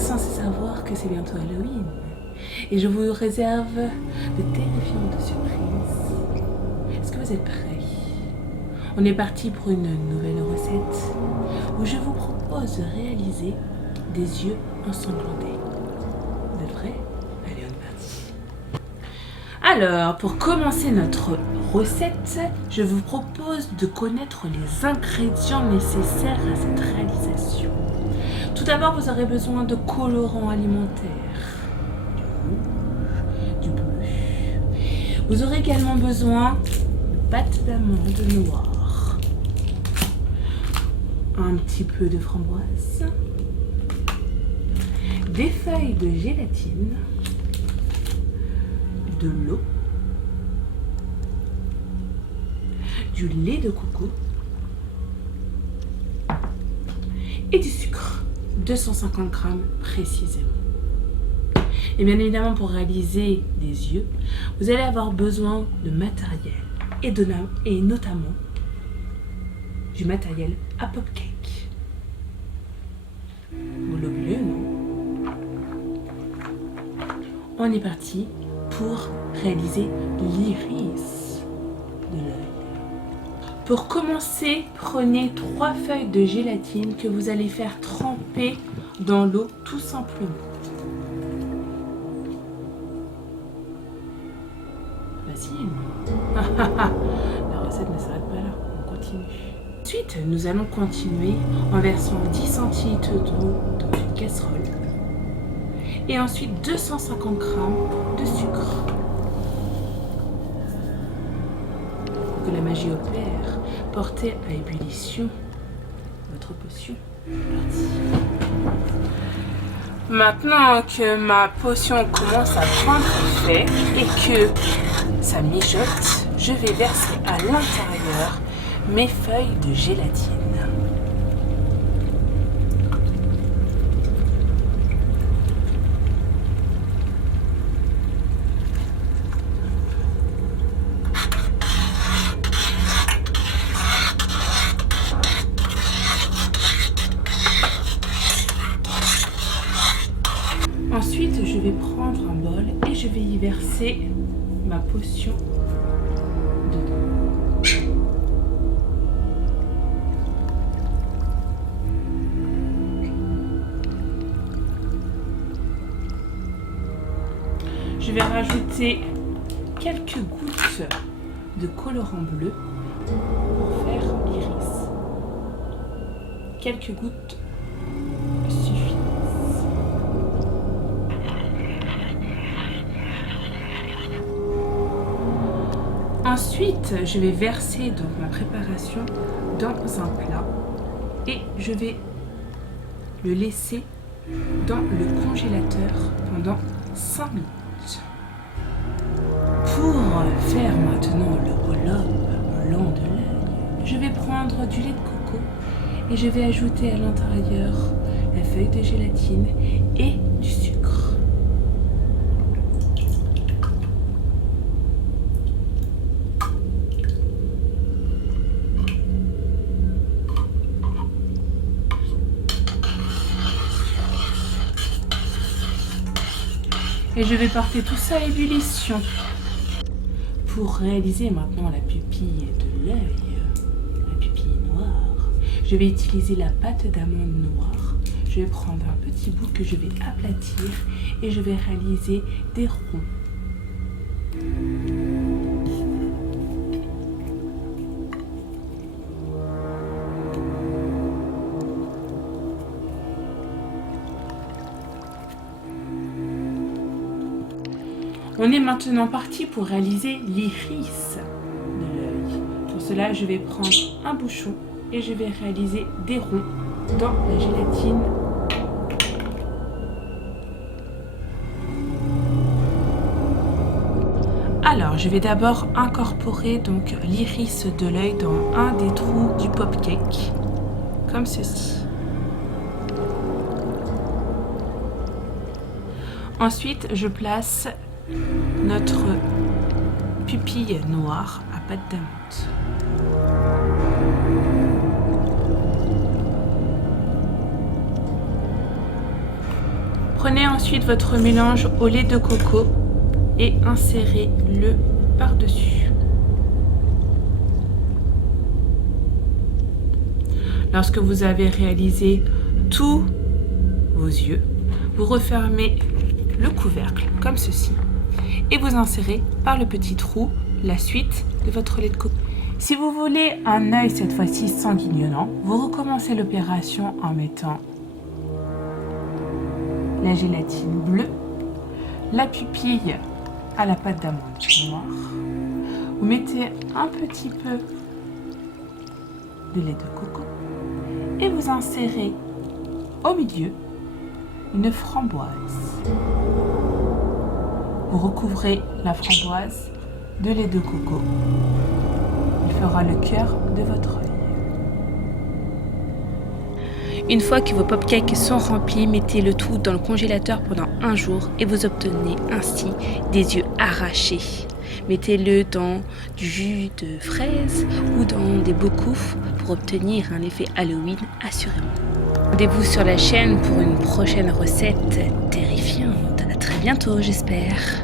censé savoir que c'est bientôt Halloween. Et je vous réserve de terrifiantes surprises. Est-ce que vous êtes prêts? On est parti pour une nouvelle recette où je vous propose de réaliser des yeux ensanglantés. Vous êtes prêts? Allez, on est parti. Alors, pour commencer notre recette, je vous propose de connaître les ingrédients nécessaires à cette réalisation. Tout d'abord, vous aurez besoin de colorants alimentaires, du rouge, du bleu. Vous aurez également besoin de pâte d'amande noire, un petit peu de framboise, des feuilles de gélatine, de l'eau, du lait de coco et du sucre, 250 grammes précisément. Et bien évidemment, pour réaliser des yeux, vous allez avoir besoin de matériel et notamment du matériel à popcake. Globuleux, non? On est parti pour réaliser l'iris de l'œil. Pour commencer, prenez 3 feuilles de gélatine que vous allez faire tremper dans l'eau tout simplement. Facile. La recette ne s'arrête pas là, on continue. Ensuite, nous allons continuer en versant 10 centilitres d'eau dans une casserole. Et ensuite 250 grammes de sucre. Pour que la magie opère, portez à ébullition votre potion. Parti. Maintenant que ma potion commence à prendre effet et que ça mijote, je vais verser à l'intérieur mes feuilles de gélatine. Ensuite, je vais prendre un bol et je vais y verser ma potion dedans. Je vais rajouter quelques gouttes de colorant bleu pour faire l'iris. Quelques gouttes suffisent. Ensuite, je vais verser donc ma préparation dans un plat et je vais le laisser dans le congélateur pendant 5 minutes. Pour faire maintenant le globe blanc de l'œil, je vais prendre du lait de coco et je vais ajouter à l'intérieur la feuille de gélatine et du sucre. Et je vais porter tout ça à ébullition. Pour réaliser maintenant la pupille de l'œil, la pupille noire, je vais utiliser la pâte d'amande noire. Je vais prendre un petit bout que je vais aplatir et je vais réaliser des ronds. On est maintenant parti pour réaliser l'iris de l'œil. Pour cela, je vais prendre un bouchon et je vais réaliser des ronds dans la gélatine. Alors, je vais d'abord incorporer donc l'iris de l'œil dans un des trous du pop-cake, comme ceci. Ensuite, je place notre pupille noire à pâte d'amande. Prenez ensuite votre mélange au lait de coco et insérez-le par-dessus. Lorsque vous avez réalisé tous vos yeux, vous refermez le couvercle comme ceci et vous insérez par le petit trou la suite de votre lait de coco. Si vous voulez un œil cette fois-ci sanguignonnant, vous recommencez l'opération en mettant la gélatine bleue, la pupille à la pâte d'amande noire. Vous mettez un petit peu de lait de coco et vous insérez au milieu une framboise. Vous recouvrez la framboise de lait de coco. Il fera le cœur de votre œil. Une fois que vos popcakes sont remplis, mettez le tout dans le congélateur pendant 1 jour et vous obtenez ainsi des yeux arrachés. Mettez-le dans du jus de fraise ou dans des bocaux pour obtenir un effet Halloween assurément. Rendez-vous sur la chaîne pour une prochaine recette terrifiante. À très bientôt, j'espère.